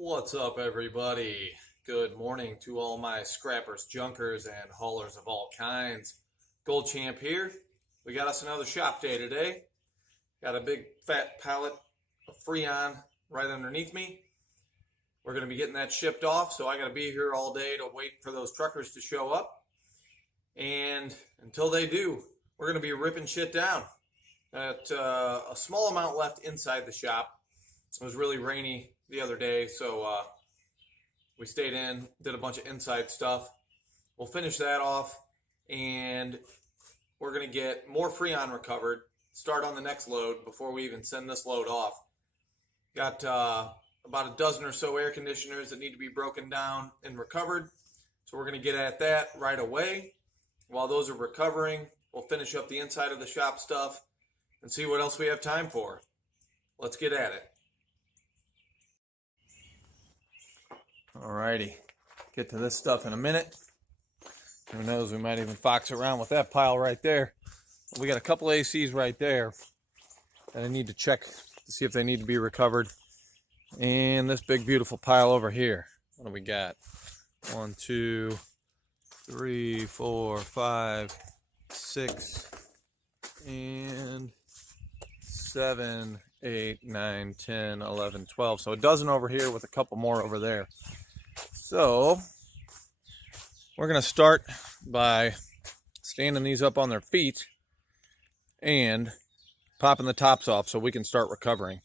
What's up, everybody? Good morning to all my scrappers, junkers, and haulers of all kinds. Gold Champ here. We got us another shop day today. Got a big fat pallet of Freon right underneath me. We're going to be getting that shipped off, so I got to be here all day to wait for those truckers to show up. And until they do, we're going to be ripping shit down. Got a small amount left inside the shop. It was really rainy the other day, so we stayed in, did a bunch of inside stuff. We'll finish that off, and we're going to get more Freon recovered, start on the next load before we even send this load off. Got about a dozen or so air conditioners that need to be broken down and recovered, so we're going to get at that right away. While those are recovering, we'll finish up the inside of the shop stuff and see what else we have time for. Let's get at it. Alrighty, get to this stuff in a minute. Who knows, we might even fox around with that pile right there. We got a couple ACs right there that I need to check to see if they need to be recovered. And this big beautiful pile over here. What do we got? 1, 2, 3, 4, 5, 6, and 7, 8, 9, 10, 11, 12. So a dozen over here with a couple more over there. So we're going to start by standing these up on their feet and popping the tops off so we can start recovering.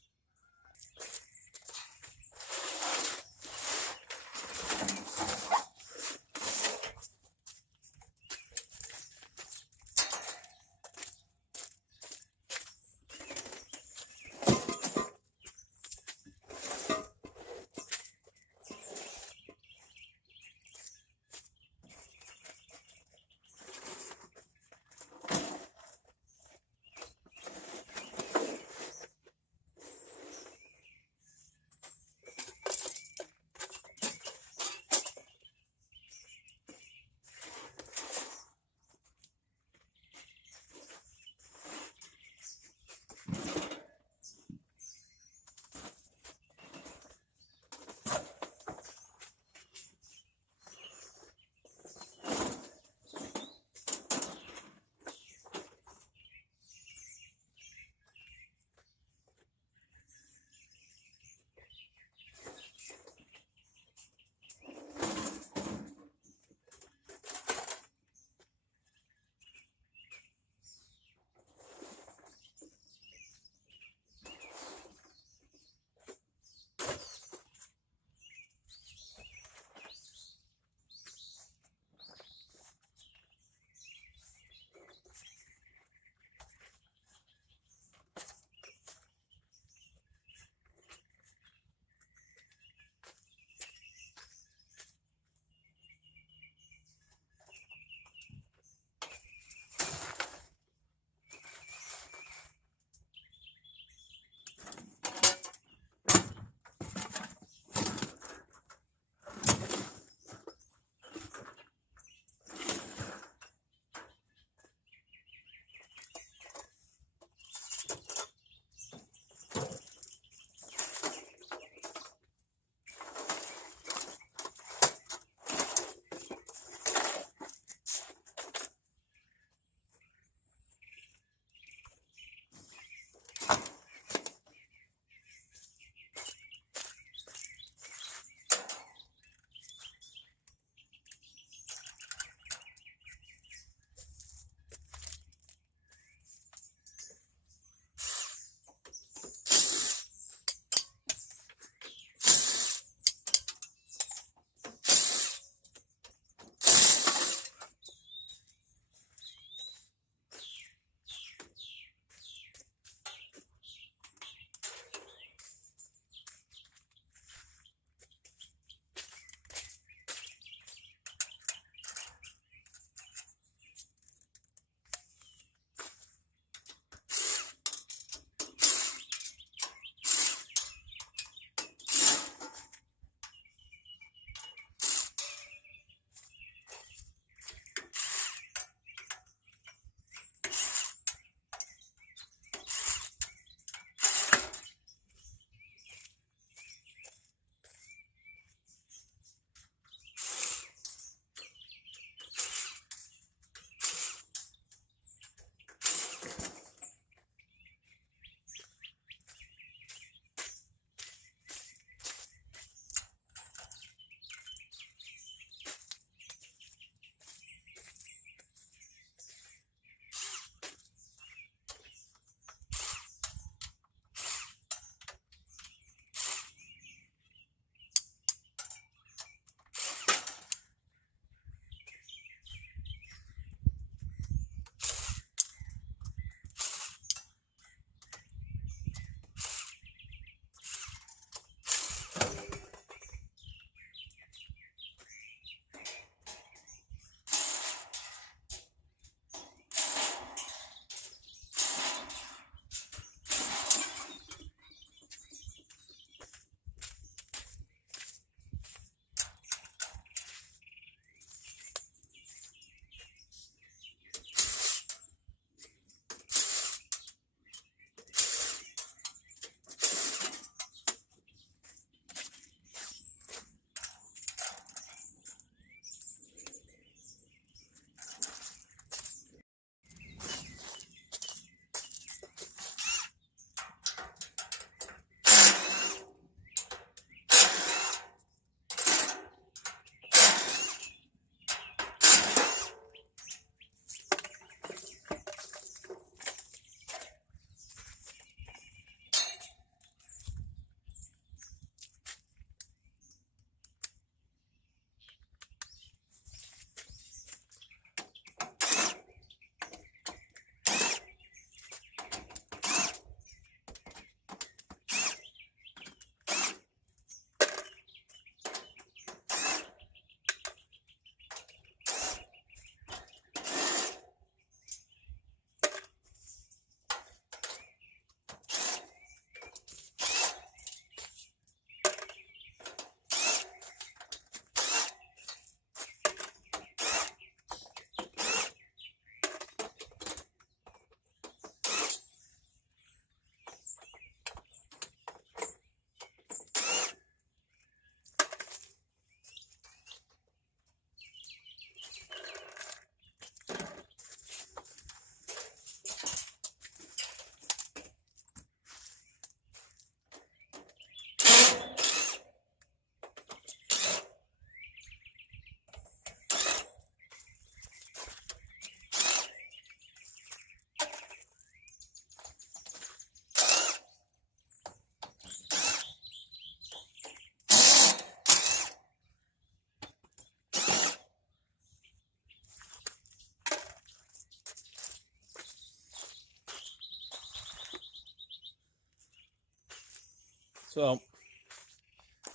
So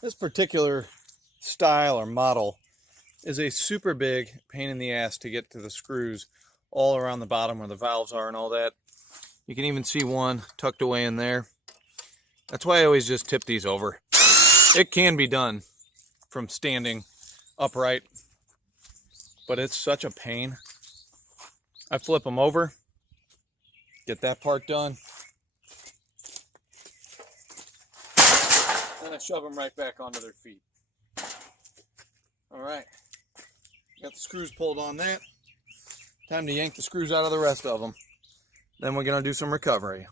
this particular style or model is a super big pain in the ass to get to the screws all around the bottom where the valves are and all that. You can even see one tucked away in there. That's why I always just tip these over. It can be done from standing upright, but it's such a pain. I flip them over, get that part done, and I shove them right back onto their feet. All right, got the screws pulled on that. Time to yank the screws out of the rest of them. Then we're gonna do some recovery.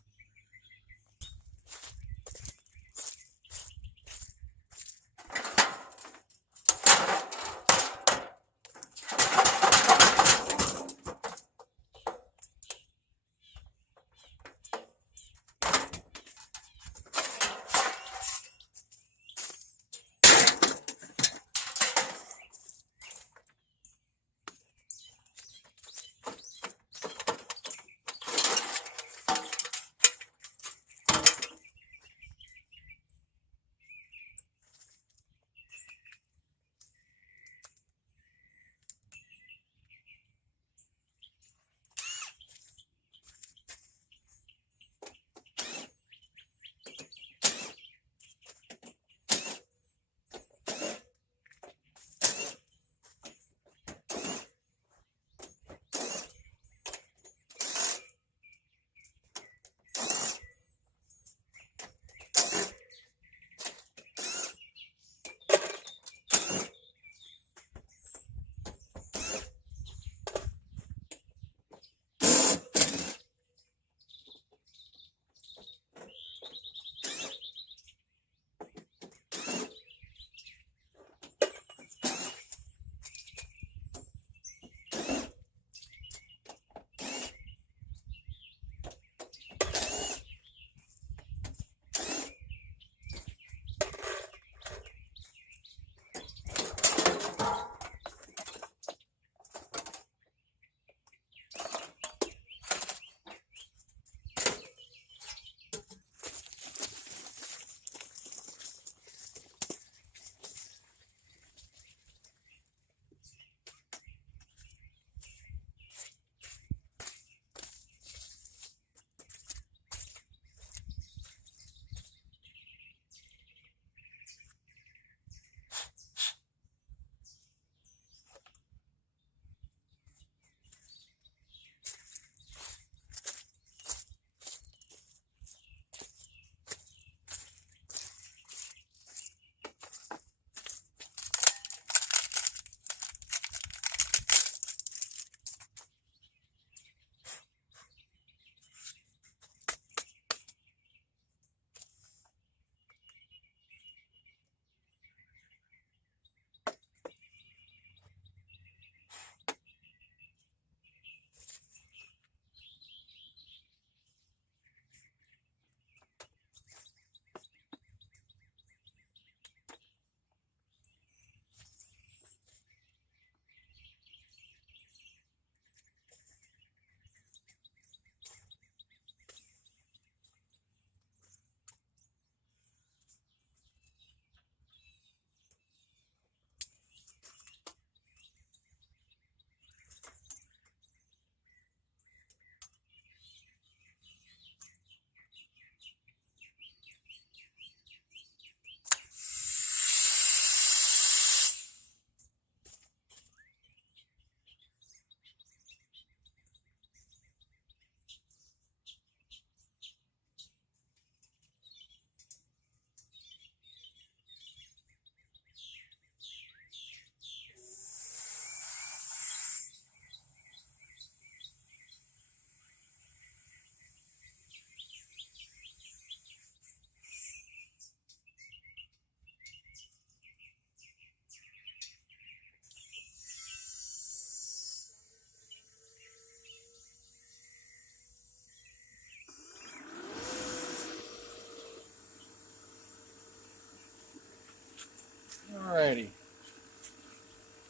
Alrighty,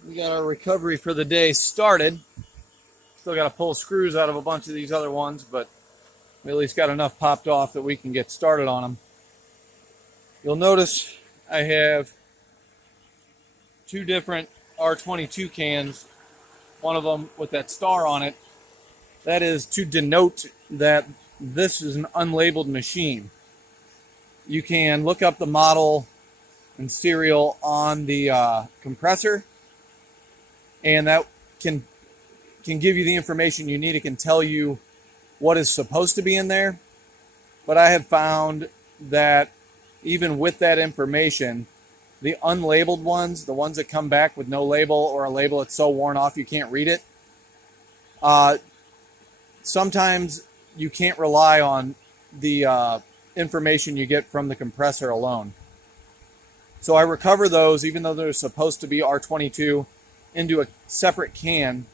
we got our recovery for the day started. Still got to pull screws out of a bunch of these other ones, but we at least got enough popped off that we can get started on them. You'll notice I have two different R22 cans, one of them with that star on it. That is to denote that this is an unlabeled machine. You can look up the model and serial on the compressor, and that can give you the information you need. It can tell you what is supposed to be in there. But I have found that even with that information, the unlabeled ones, the ones that come back with no label or a label that's so worn off you can't read it, sometimes you can't rely on the information you get from the compressor alone. So I recover those, even though they're supposed to be R22, into a separate can,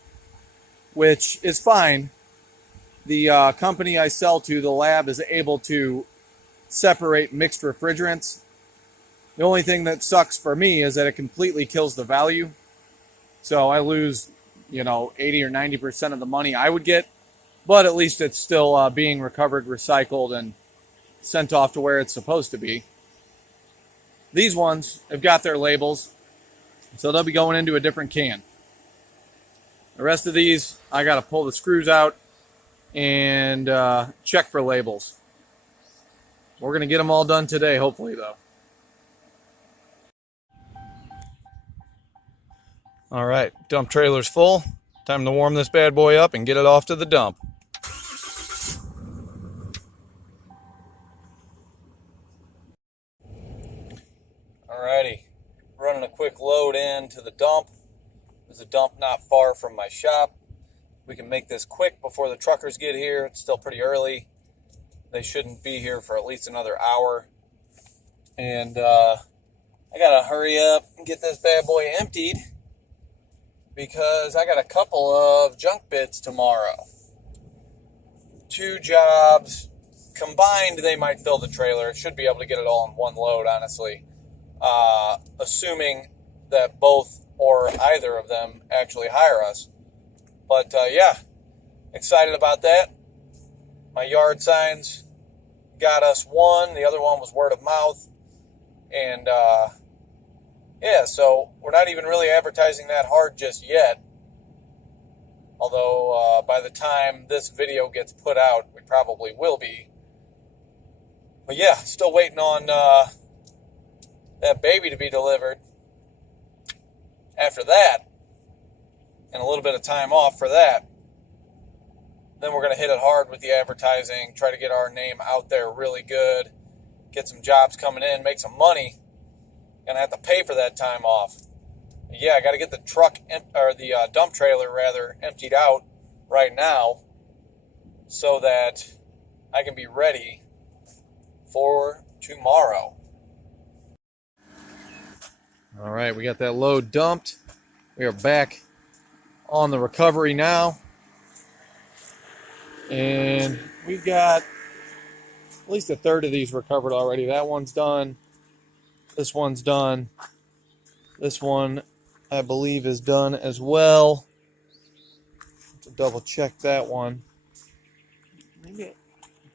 which is fine. The company I sell to, the lab, is able to separate mixed refrigerants. The only thing that sucks for me is that it completely kills the value. So I lose, 80 or 90% of the money I would get, but at least it's still being recovered, recycled, and sent off to where it's supposed to be. These ones have got their labels, so they'll be going into a different can. The rest of these, I got to pull the screws out and check for labels. We're going to get them all done today, hopefully, though. All right, dump trailer's full. Time to warm this bad boy up and get it off to the dump. Alrighty, running a quick load in to the dump. There's a dump not far from my shop. We can make this quick before the truckers get here. It's still pretty early. They shouldn't be here for at least another hour. And I gotta hurry up and get this bad boy emptied because I got a couple of junk bids tomorrow. 2 jobs. Combined, they might fill the trailer. Should be able to get it all in one load, honestly. Assuming that both or either of them actually hire us. But yeah, excited about that. My yard signs got us one. The other one was word of mouth. And yeah, so we're not even really advertising that hard just yet. Although by the time this video gets put out, we probably will be. But yeah, still waiting on that baby to be delivered. After that, and a little bit of time off for that, then we're going to hit it hard with the advertising, try to get our name out there really good, get some jobs coming in, make some money. Going to have to pay for that time off. But yeah, I got to get the truck, or the dump trailer rather, emptied out right now so that I can be ready for tomorrow. All right, we got that load dumped. We are back on the recovery now. And we've got at least a third of these recovered already. That one's done. This one's done. This one, I believe, is done as well. Have to double check that one. Maybe,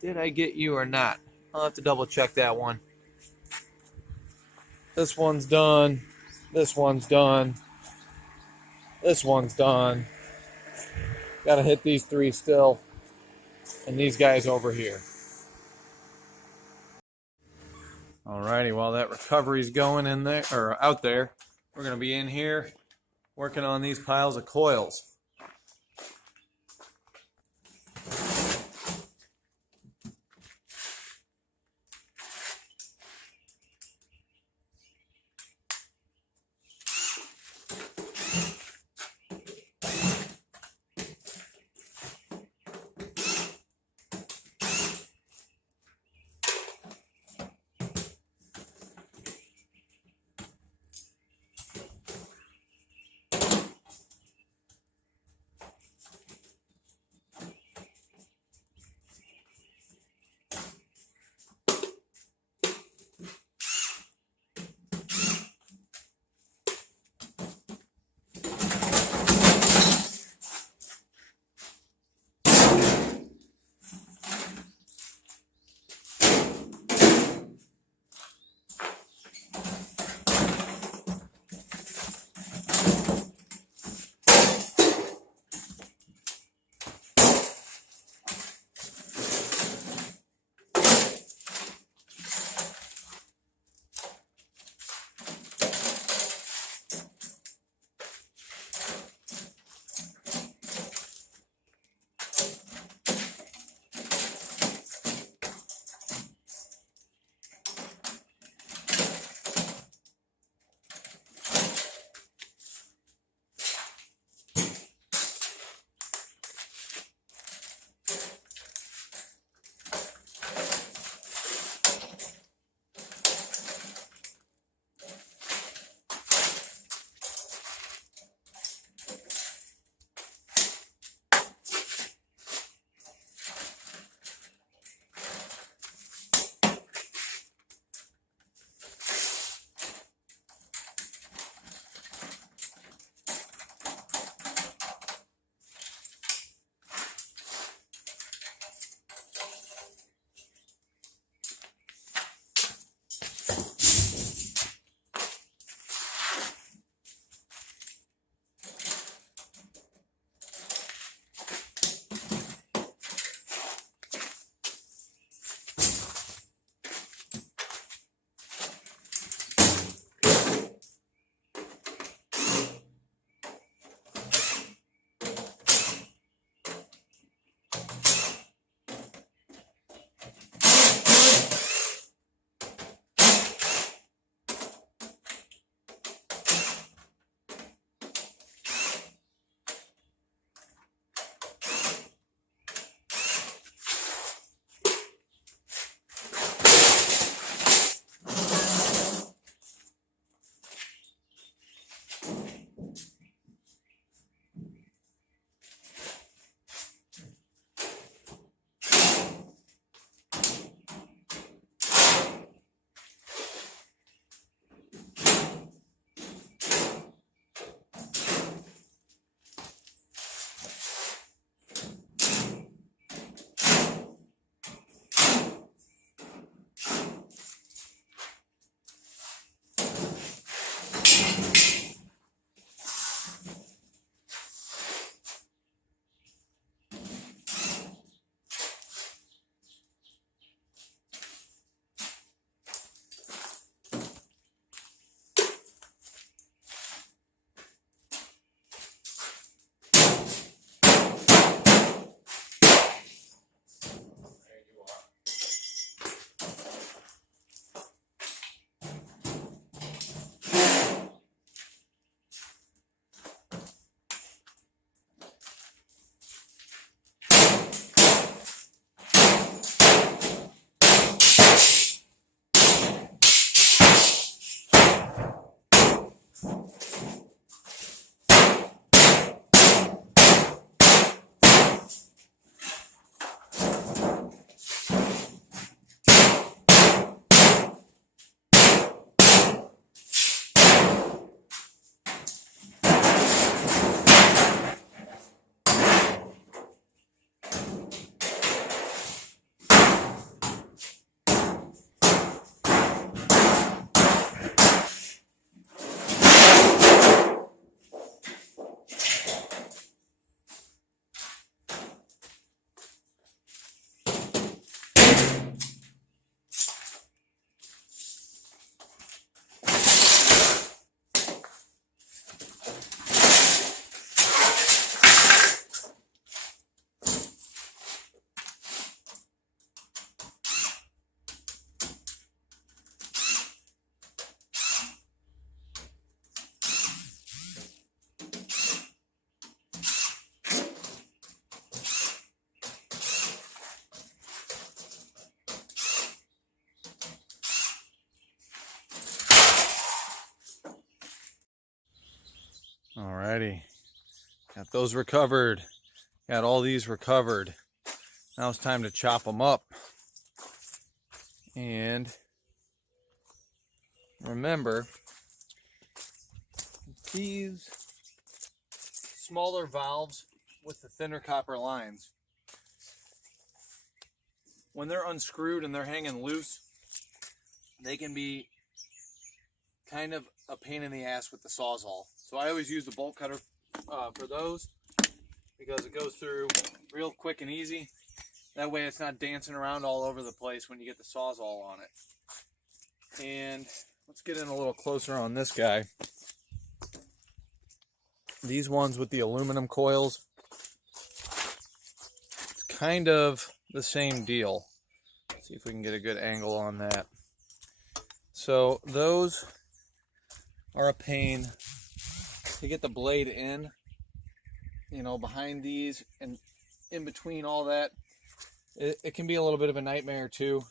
did I get you or not? I'll have to double check that one. This one's done. This one's done. This one's done. Gotta hit these 3 still. And these guys over here. Alrighty, while that recovery's going in there, or out there, we're gonna be in here working on these piles of coils. Alrighty, got those recovered. Got all these recovered. Now it's time to chop them up. And remember, these smaller valves with the thinner copper lines, when they're unscrewed and they're hanging loose, they can be kind of a pain in the ass with the Sawzall. So I always use the bolt cutter for those, because it goes through real quick and easy. That way it's not dancing around all over the place when you get the Sawzall on it. And let's get in a little closer on this guy. These ones with the aluminum coils, it's kind of the same deal. Let's see if we can get a good angle on that. So those are a pain to get the blade in, you know, behind these and in between all that. It can be a little bit of a nightmare too.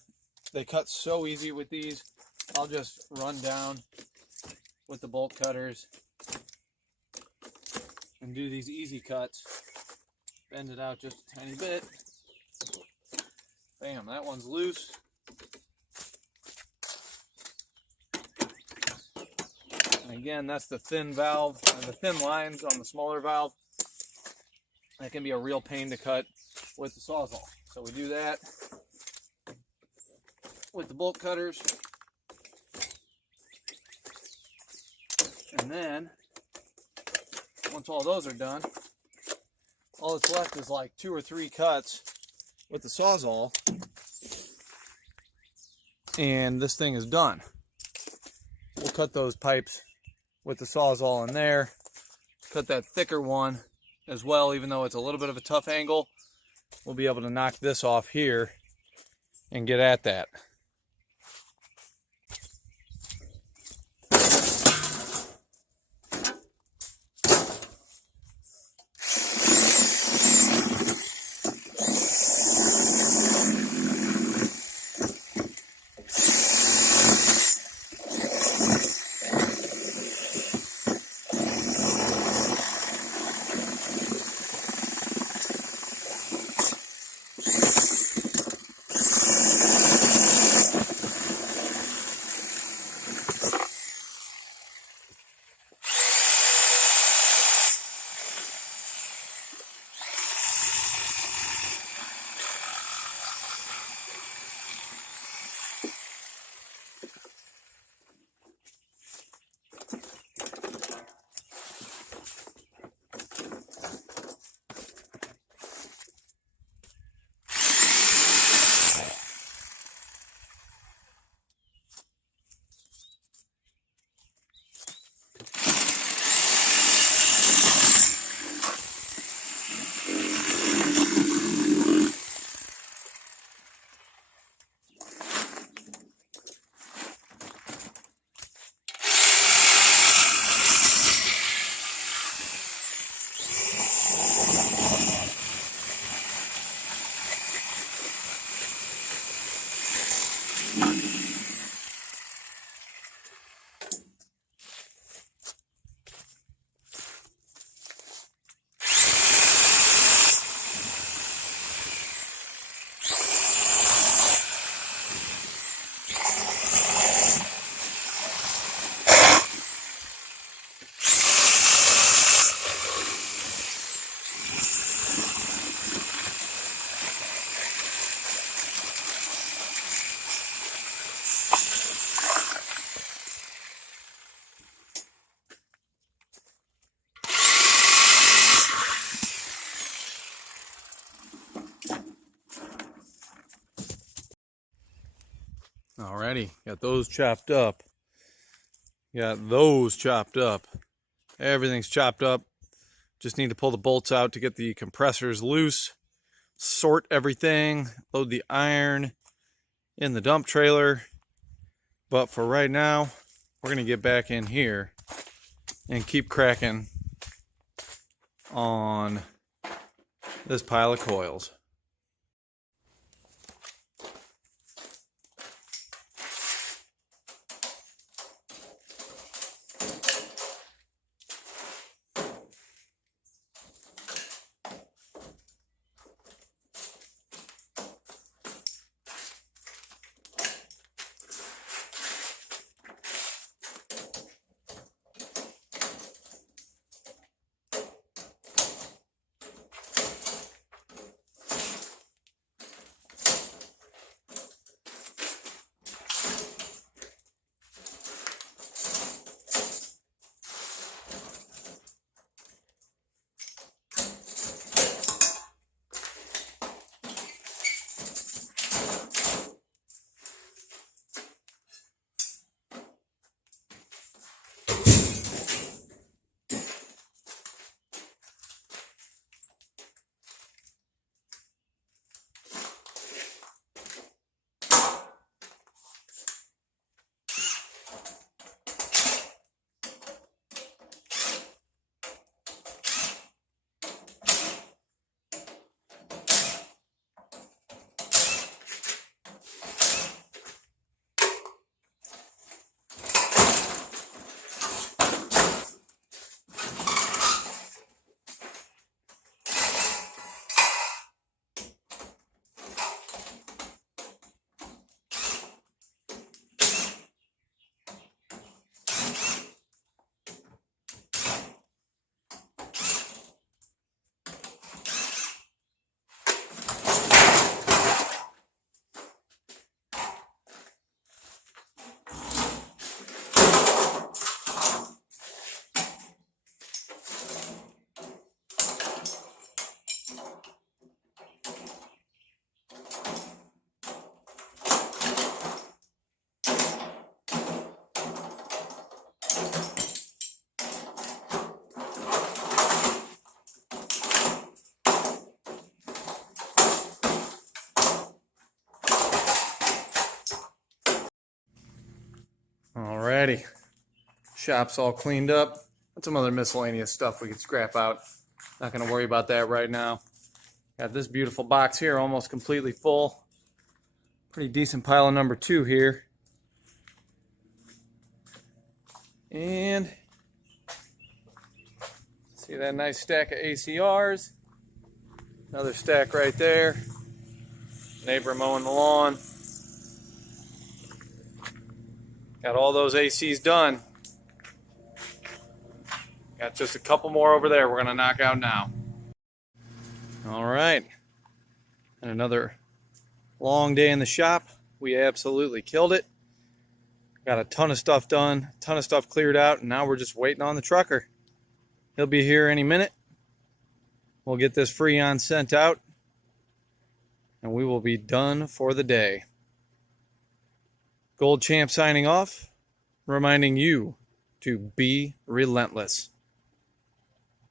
They cut so easy with these. I'll just run down with the bolt cutters and do these easy cuts. Bend it out just a tiny bit. Bam, that one's loose. And again, that's the thin valve, the thin lines on the smaller valve. That can be a real pain to cut with the Sawzall. So we do that with the bolt cutters. And then, once all those are done, all that's left is like 2 or 3 cuts with the Sawzall, and this thing is done. We'll cut those pipes with the Sawzall in there, cut that thicker one as well, even though it's a little bit of a tough angle. We'll be able to knock this off here and get at that. Alrighty, got those chopped up. Got those chopped up. Everything's chopped up. Just need to pull the bolts out to get the compressors loose, sort everything, load the iron in the dump trailer. But for right now, we're going to get back in here and keep cracking on this pile of coils. Shop's all cleaned up. And some other miscellaneous stuff we could scrap out. Not going to worry about that right now. Got this beautiful box here almost completely full. Pretty decent pile of number 2 here. And see that nice stack of ACRs. Another stack right there. Neighbor mowing the lawn. Got all those ACs done. Got just a couple more over there we're going to knock out now. All right. And another long day in the shop. We absolutely killed it. Got a ton of stuff done, a ton of stuff cleared out, and now we're just waiting on the trucker. He'll be here any minute. We'll get this Freon sent out, and we will be done for the day. Gold Champ signing off, reminding you to be relentless.